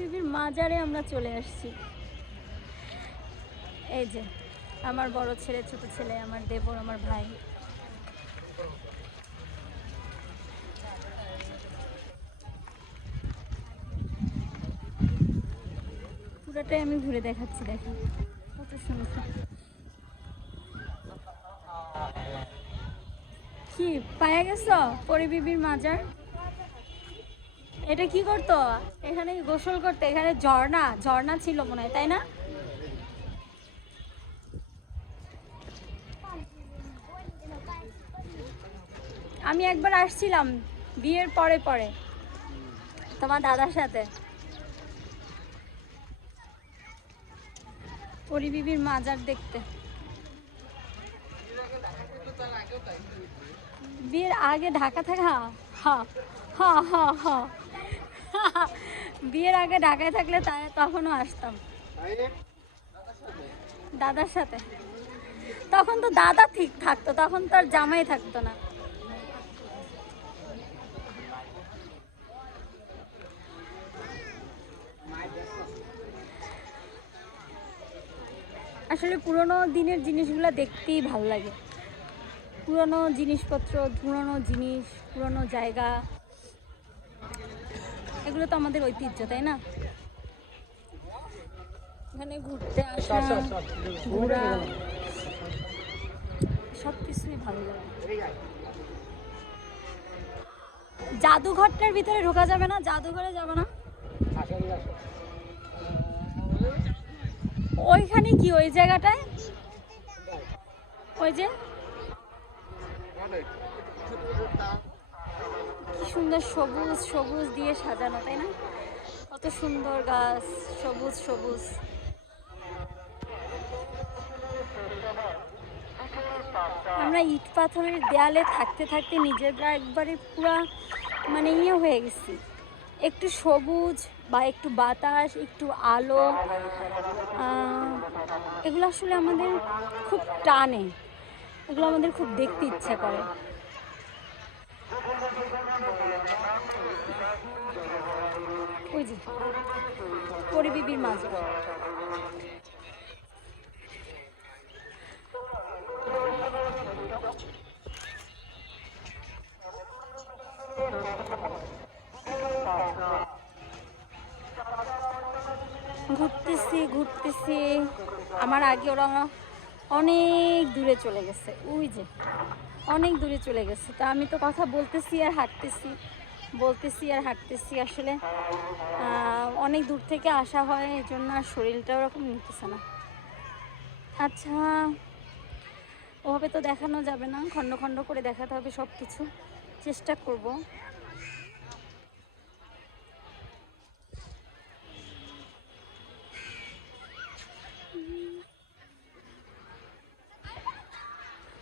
বিবির মাজারে আমরা চলে আসছি। এই যে আমার বড় ছেলে, ছোট ছেলে, আমার দেবর, আমার ভাই। পুরোটাই আমি ঘুরে দেখাচ্ছি, দেখেন কত সুন্দর। কি পায়া গেছো পরি বিবির মাজার? এটা কি করতো? এখানে গোসল করতে, এখানে ঝর্ণা ঝর্ণা ছিল মনে হয়, তাই না? আমি একবার আসছিলাম বিয়ের পরে পরে তোমার দাদার সাথে পরি বিবির মাজার দেখতে। বিয়ের আগে ঢাকা থাকা, হ্যাঁ হ্যাঁ হ্যাঁ হ্যাঁ, বিয়ের আগে ঢাকায় থাকলে তাই তখনও আসতাম দাদার সাথে। তখন তো দাদা ঠিক থাকতো, তখন তো আর জামাই থাকতো না। আসলে পুরোনো দিনের জিনিসগুলো দেখতেই ভালো লাগে। পুরোনো জিনিসপত্র, পুরোনো জিনিস, পুরোনো জায়গা, এগুলো তো আমাদের ঐতিহ্য, তাই না? এখানে ঘুরতে আসা, ঘোরা, সব কিছুই ভালো লাগে। জাদুঘরটার ভিতরে ঢোকা যাবে না? জাদুঘরে যাবে না? ওইখানে কি ওই জায়গাটায় ওই যে কি সুন্দর সবুজ সবুজ দিয়ে সাজানো, তাই না? কত সুন্দর গাছ, সবুজ সবুজ। আমরা ইট পাথরের দেয়ালে থাকতে থাকতে নিজেরা একবারে পুরা মানে ইয়ে হয়ে গেছি। একটু সবুজ বা একটু বাতাস, একটু আলো, এগুলো আসলে আমাদের খুব টানে, এগুলো আমাদের খুব দেখতে ইচ্ছা করে। ওই যে পরি বিবির মাজার। ঘুরতেছি ঘুরতেছি, আমার আগে ওরা অনেক দূরে চলে গেছে, ওই যে অনেক দূরে চলে গেছে। তা আমি তো কথা বলতেছি আর হাঁটতেছি, বলতেছি আর হাঁটতেছি। আসলে অনেক দূর থেকে আসা হয়, এই জন্য আর শরীরটা ওরকম নিতেছে না। আচ্ছা, ওভাবে তো দেখানো যাবে না, খণ্ড খণ্ড করে দেখাতে হবে সব কিছু, চেষ্টা করব।